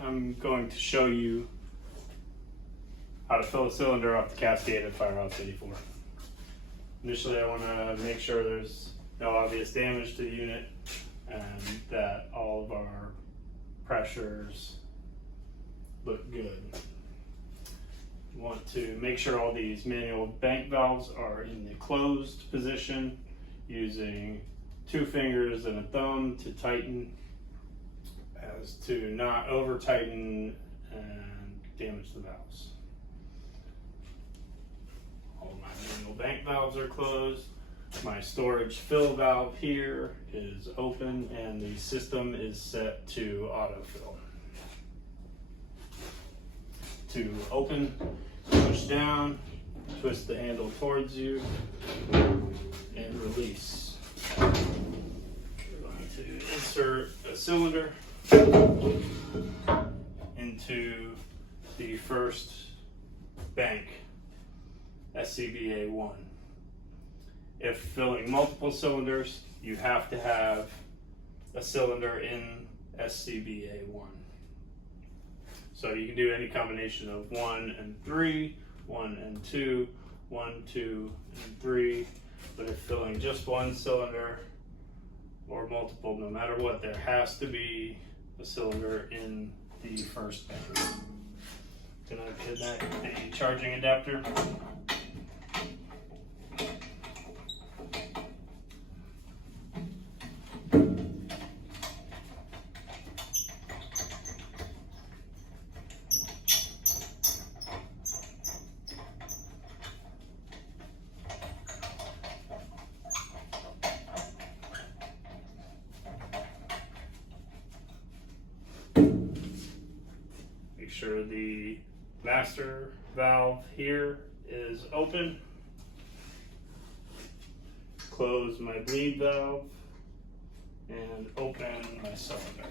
I'm going to show you how to fill a cylinder off the Cascade at FH84. Initially, I want to make sure there's no obvious damage to the unit and that all of our pressures look good. You want to make sure all these manual bank valves are in the closed position, using 2 fingers and a thumb to tighten as to not over tighten and damage the valves. All my manual bank valves are closed. My storage fill valve here is open and the system is set to autofill. To open, push down, twist the handle towards you, and release. We're going to insert a cylinder into the first bank, SCBA1. If filling multiple cylinders, you have to have a cylinder in SCBA1. So you can do any combination of 1 and 3, 1 and 2, 1, 2, and 3. But if filling just one cylinder or multiple, no matter what, there has to be a cylinder in the first bank. Gonna connect a charging adapter. Make sure the master valve here is open. Close my bleed valve and open my cylinder.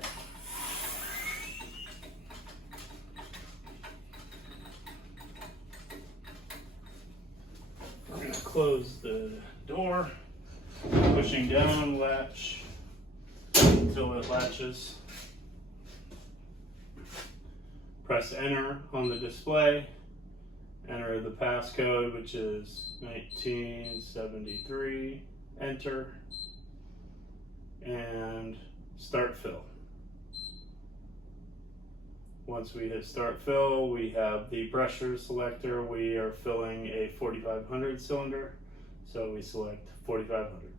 We're going to close the door, pushing down latch until it latches. Press enter on the display, enter the passcode, which is 1973, enter, and start fill. Once we hit start fill, we have the pressure selector. We are filling a 4500 cylinder, so we select 4500.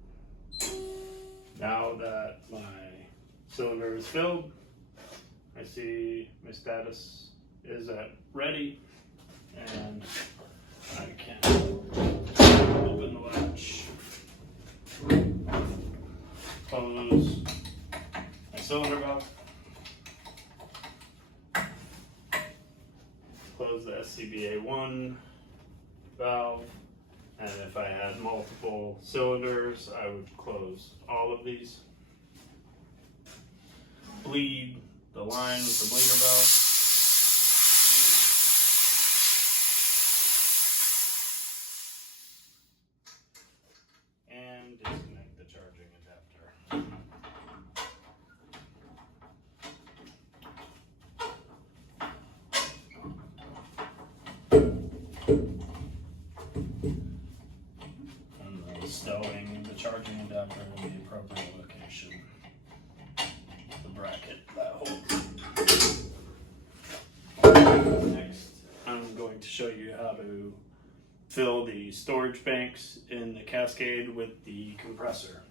Now that my cylinder is filled, I see my status is at ready, and I can open the latch, close my cylinder valve, close the SCBA1 valve, and if I had multiple cylinders, I would close all of these. Bleed the line with the bleeder valve. And disconnect the charging adapter. And then stowing the charging adapter in the appropriate location. The bracket that holds. Next, I'm going to show you how to fill the storage banks in the Cascade with the compressor.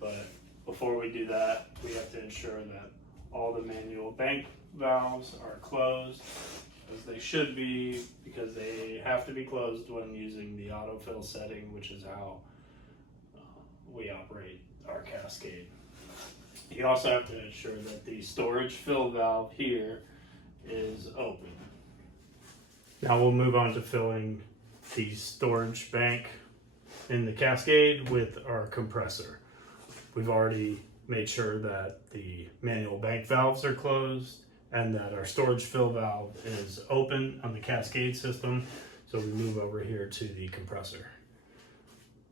But before we do that, we have to ensure that all the manual bank valves are closed, as they should be, because they have to be closed when using the autofill setting, which is how we operate our Cascade. You also have to ensure that the storage fill valve here is open. Now we'll move on to filling the storage bank in the Cascade with our compressor. We've already made sure that the manual bank valves are closed and that our storage fill valve is open on the Cascade system. So we move over here to the compressor.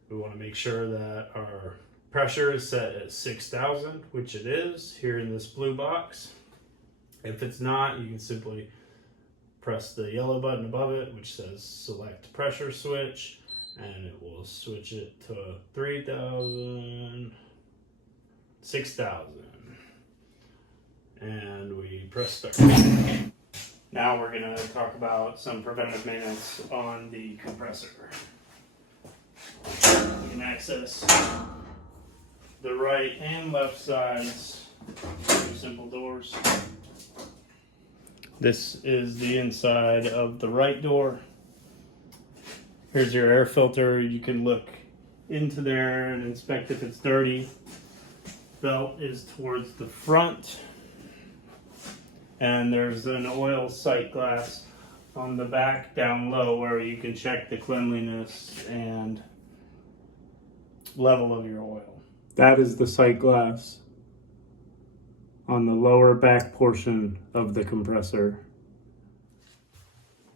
We want to make sure that our pressure is set at 6,000, which it is here in this blue box. If it's not, you can simply press the yellow button above it, which says select pressure switch, and it will switch it to 3,000, 6,000. And we press start. Now we're going to talk about some preventative maintenance on the compressor. You can access the right and left sides through simple doors. This is the inside of the right door. Here's your air filter. You can look into there and inspect if it's dirty. Belt is towards the front. And there's an oil sight glass on the back down low where you can check the cleanliness and level of your oil. That is the sight glass on the lower back portion of the compressor.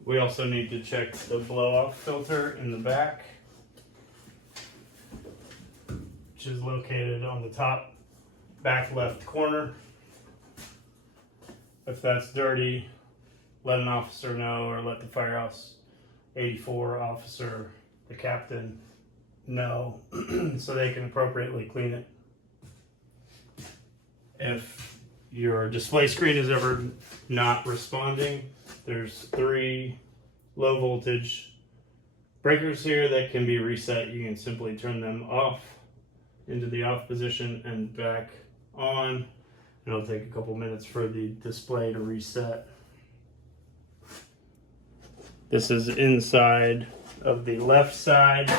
We also need to check the blow-off filter in the back, which is located on the top back left corner. If that's dirty, let an officer know, or let the Firehouse 84 officer, the captain, know so they can appropriately clean it. If your display screen is ever not responding, there's 3 low voltage breakers here that can be reset. You can simply turn them off into the off position and back on. It'll take a couple minutes for the display to reset. This is inside of the left side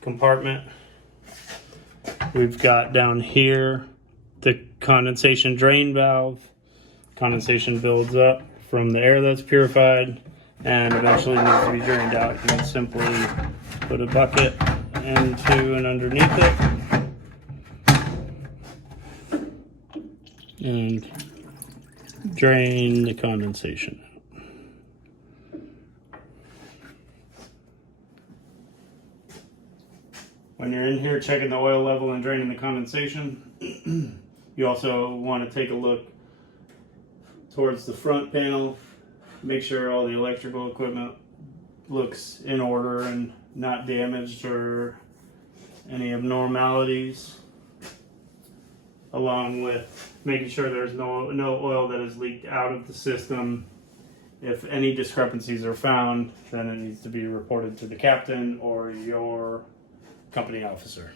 compartment. We've got down here the condensation drain valve. Condensation builds up from the air that's purified and eventually needs to be drained out. You can simply put a bucket into and underneath it and drain the condensation. When you're in here checking the oil level and draining the condensation, you also want to take a look towards the front panel, make sure all the electrical equipment looks in order and not damaged or any abnormalities, along with making sure there's no oil that is leaked out of the system. If any discrepancies are found, then it needs to be reported to the captain or your company officer.